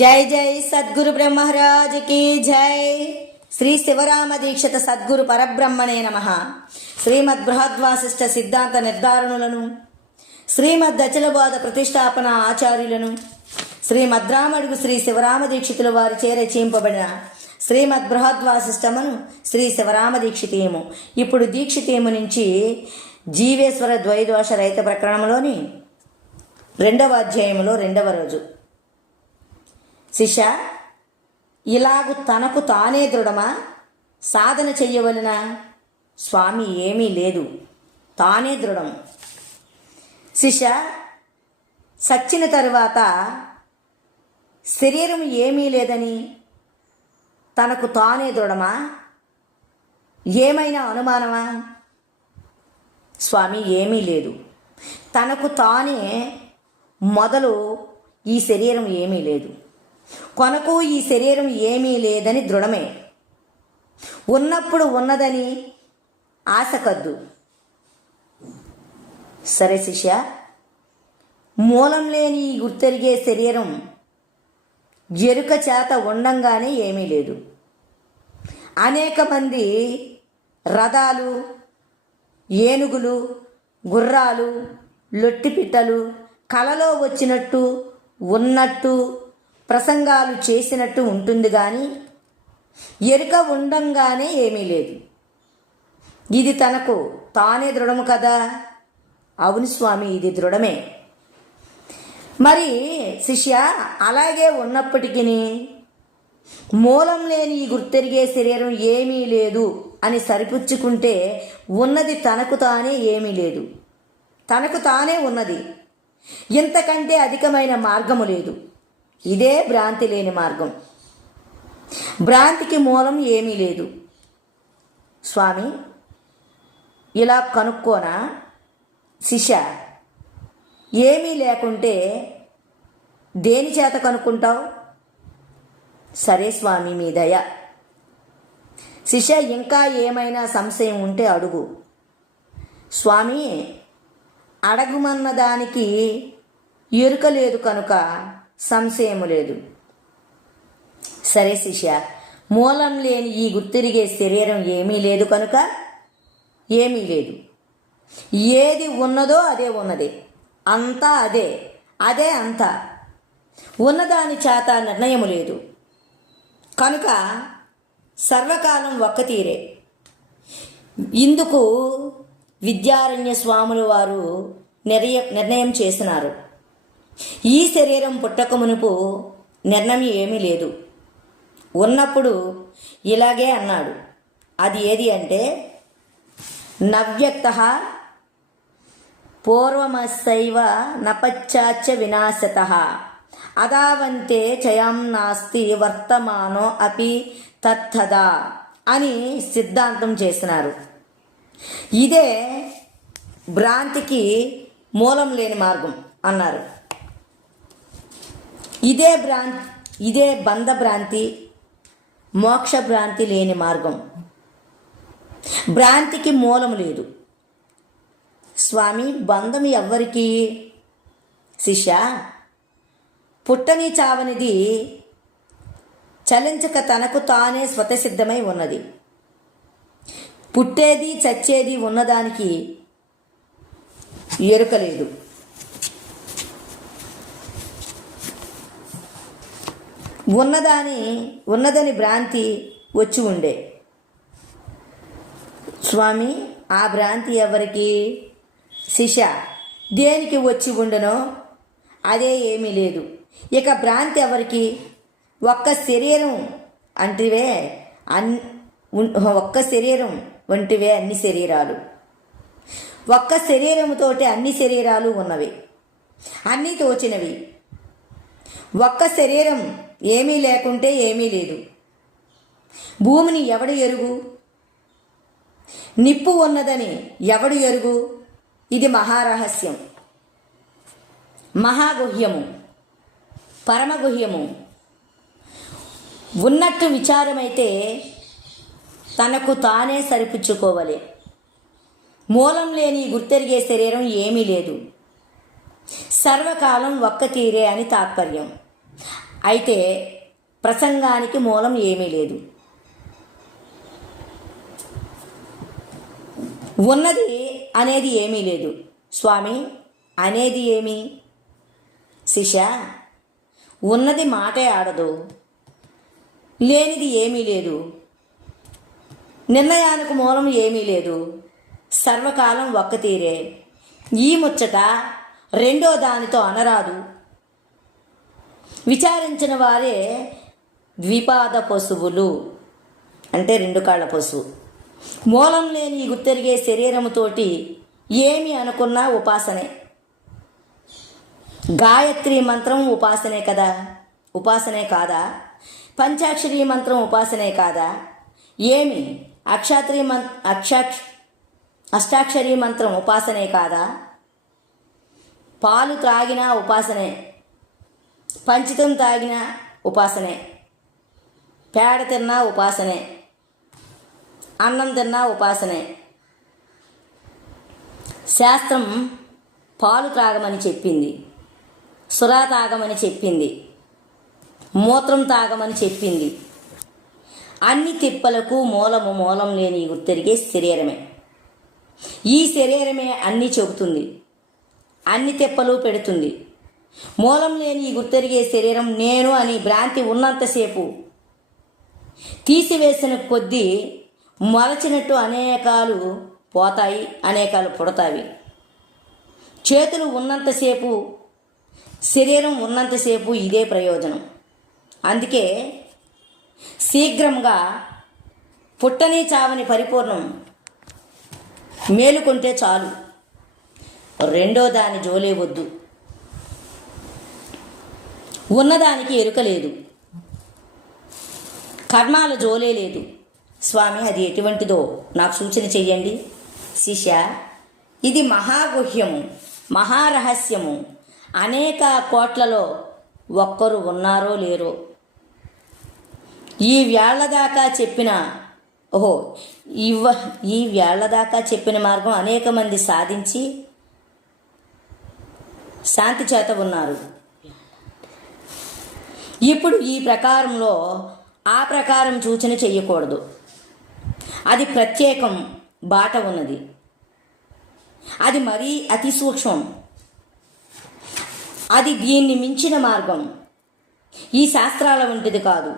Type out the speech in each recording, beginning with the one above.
జై జై సద్గురు బ్రహ్మరాజుకి జై. శ్రీ శివరామ దీక్షిత సద్గురు పరబ్రహ్మణే నమ. శ్రీమద్ బృహద్వాసిష్ట సిద్ధాంత నిర్ధారణులను శ్రీమద్ అచలబోధ ప్రతిష్టాపన ఆచార్యులను శ్రీమద్రామడుగు శ్రీ శివరామ దీక్షితుల వారి చే రచింపబడిన శ్రీమద్ బృహద్వాసిష్టమును శ్రీ శివరామ దీక్షితేము ఇప్పుడు దీక్షితేము నుంచి జీవేశ్వర ద్వైదోష రైత ప్రకరణంలోని రెండవ అధ్యాయంలో రెండవ రోజు. శిష ఇలాగు తనకు తానే దృఢమా? సాధన చెయ్యవలన స్వామి ఏమీ లేదు. తానే దృఢం. శిష సచ్చిన తరువాత శరీరం ఏమీ లేదని తనకు తానే దృఢమా? ఏమైనా అనుమానమా? స్వామి ఏమీ లేదు. తనకు తానే మొదలు ఈ శరీరం ఏమీ లేదు. కొనకు ఈ శరీరం ఏమీ లేదని దృఢమే. ఉన్నప్పుడు ఉన్నదని ఆశకద్దు. సరే శిష్య మూలం లేని ఈ గుర్తెరిగే శరీరం ఎరుక చేత ఉండంగానే ఏమీ లేదు. అనేక మంది రథాలు ఏనుగులు గుర్రాలు లొట్టిపిట్టలు కలలో వచ్చినట్టు ఉన్నట్టు ప్రసంగాలు చేసినట్టు ఉంటుంది కానీ ఎరుక ఉండంగానే ఏమీ లేదు. ఇది తనకు తానే దృఢము కదా? అవును స్వామి ఇది దృఢమే. మరి శిష్య అలాగే ఉన్నప్పటికీ మూలం లేని ఈ గుర్తెరిగే శరీరం ఏమీ లేదు అని సరిపుచ్చుకుంటే ఉన్నది తనకు తానే ఏమీ లేదు. తనకు తానే ఉన్నది. ఇంతకంటే అధికమైన మార్గము లేదు. ఇదే భ్రాంతి లేని మార్గం. భ్రాంతికి మూలం ఏమీ లేదు. స్వామి ఇలా కనుక్కోనా? శిష్య ఏమీ లేకుంటే దేని చేత కనుక్కుంటావు? సరే స్వామి మీ దయ. శిష్య ఇంకా ఏమైనా సంశయం ఉంటే అడుగు. స్వామి అడగమన్న దానికి ఎరుక లేదు కనుక సంశయము లేదు. సరే శిష్య మూలం లేని ఈ గుర్తిరిగే శరీరం ఏమీ లేదు కనుక? ఏమీ లేదు. ఏది ఉన్నదో అదే ఉన్నది. అంతా అదే అదే అంతా. ఉన్నదాని చేత నిర్ణయము లేదు. కనుక సర్వకాలం ఒక్క తీరే. ఇందుకు విద్యారణ్య స్వాములు వారు నిర్య నిర్ణయం చేసినారు. ఈ శరీరం పుట్టక మునుపు నిర్ణయం ఏమీ లేదు. ఉన్నప్పుడు ఇలాగే అన్నాడు. అది ఏది అంటే నవ్యక్త పూర్వమస్సైవ నపశ్చాచ్చ వినాశత. అదావంతే చయం నాస్తి వర్తమానో అపి తత్తదా అని సిద్ధాంతం చేసినారు. ఇదే భ్రాంతికి మూలం లేని మార్గం అన్నారు. ఇదే భ్రాంతి ఇదే బంధ భ్రాంతి మోక్ష భ్రాంతి లేని మార్గం. భ్రాంతికి మూలం లేదు. స్వామి బంధం ఎవ్వరికి? శిష్య పుట్టని చావనిది చలించక తనకు తానే స్వతసిద్ధమై ఉన్నది. పుట్టేది చచ్చేది ఉన్నదానికి ఎరుక లేదు. ఉన్నదాని ఉన్నదని భ్రాంతి వచ్చి ఉండే. స్వామి ఆ భ్రాంతి ఎవరికి? శిష. దేనికి వచ్చి ఉండనో అదే ఏమీ లేదు. ఇక భ్రాంతి ఎవరికి? ఒక్క శరీరం అంటివే అన్ ఒక్క శరీరం వంటివే అన్ని శరీరాలు. ఒక్క శరీరముతోటి అన్ని శరీరాలు ఉన్నవి. అన్నీ తోచినవి. ఒక్క శరీరం ఏమీ లేకుంటే ఏమీ లేదు. భూమిని ఎవడు ఎరుగు? నిప్పు ఉన్నదని ఎవడు ఎరుగు? ఇది మహారహస్యం. మహాగుహ్యము. పరమగుహ్యము. ఉన్నట్టు విచారమైతే తనకు తానే సరిపుచ్చుకోవాలి. మూలం లేని గుర్తెరిగే శరీరం ఏమీ లేదు. సర్వకాలం ఒక్క తీరే అని తాత్పర్యం. అయితే ప్రసంగానికి మూలం ఏమీ లేదు. ఉన్నది అనేది ఏమీ లేదు. స్వామి అనేది ఏమి? శిష్య ఉన్నది మాటే ఆడదు. లేనిది ఏమీ లేదు. నిర్ణయానికి మూలం ఏమీ లేదు. సర్వకాలం ఒక్క తీరే ఈ ముచ్చట రెండో దానితో అనరాదు. విచారించిన వారే ద్విపాద పశువులు అంటే రెండు కాళ్ళ పశువు. మూలం లేని గుత్తెరిగే గుర్తెరిగే శరీరముతోటి ఏమి అనుకున్నా ఉపాసనే. గాయత్రి మంత్రం ఉపాసనే కదా? ఉపాసనే కాదా? పంచాక్షరి మంత్రం ఉపాసనే కాదా? ఏమి? అక్షాత్రి మం అక్షాక్ష అష్టాక్షరి మంత్రం ఉపాసనే కాదా? పాలు త్రాగినా ఉపాసనే. పంచితం తాగిన ఉపాసనే. పేడ తిన్నా ఉపాసనే. అన్నం తిన్నా ఉపాసనే. శాస్త్రం పాలు త్రాగమని చెప్పింది. సురా తాగమని చెప్పింది. మూత్రం తాగమని చెప్పింది. అన్ని తిప్పలకు మూలము మూలం లేని గుర్తెరిగే శరీరమే. ఈ శరీరమే అన్నీ చెబుతుంది. అన్ని తిప్పలు పెడుతుంది. మూలం లేని ఈ గుర్తెరిగే శరీరం నేను అని భ్రాంతి ఉన్నంతసేపు తీసివేసిన కొద్దీ మొలచినట్టు అనేకాలు పోతాయి అనేకాలు పుడతాయి. చేతులు ఉన్నంతసేపు శరీరం ఉన్నంతసేపు ఇదే ప్రయోజనం. అందుకే శీఘ్రంగా పుట్టని చావని పరిపూర్ణం మేలుకుంటే చాలు. రెండో దాని జోలే వద్దు. ఉన్నదానికి ఎరుక లేదు. కర్మాల జోలే లేదు. స్వామి అది ఎటువంటిదో నాకు సూచన చెయ్యండి. శిష్య ఇది మహాగుహ్యము మహారహస్యము. అనేక కోట్లలో ఒక్కరు ఉన్నారో లేరో. ఈ వేళ్ళ దాకా చెప్పిన ఓహో ఇవ్వ ఈ వేళ్ళ దాకా చెప్పిన మార్గం అనేక మంది సాధించి శాంతి చేత ఉన్నారు. ఇప్పుడు ఈ ప్రకారంలో ఆ ప్రకారం సూచన చెయ్యకూడదు. అది ప్రత్యేకం బాట ఉన్నది. అది మరీ అతి సూక్ష్మం. అది దీన్ని మించిన మార్గం. ఈ శాస్త్రాల వంటిది కాదు.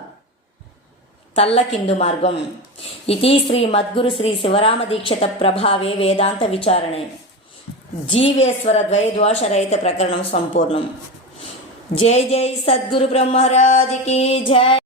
తల్లకిందు మార్గం. ఇది శ్రీ మద్గురు శ్రీ శివరామ దీక్షిత ప్రభావే వేదాంత విచారణే. జీవేశ్వర ద్వైద్వాషరహిత ప్రకరణం సంపూర్ణం. జై జై సద్గురు బ్రహ్మరాజుకి జై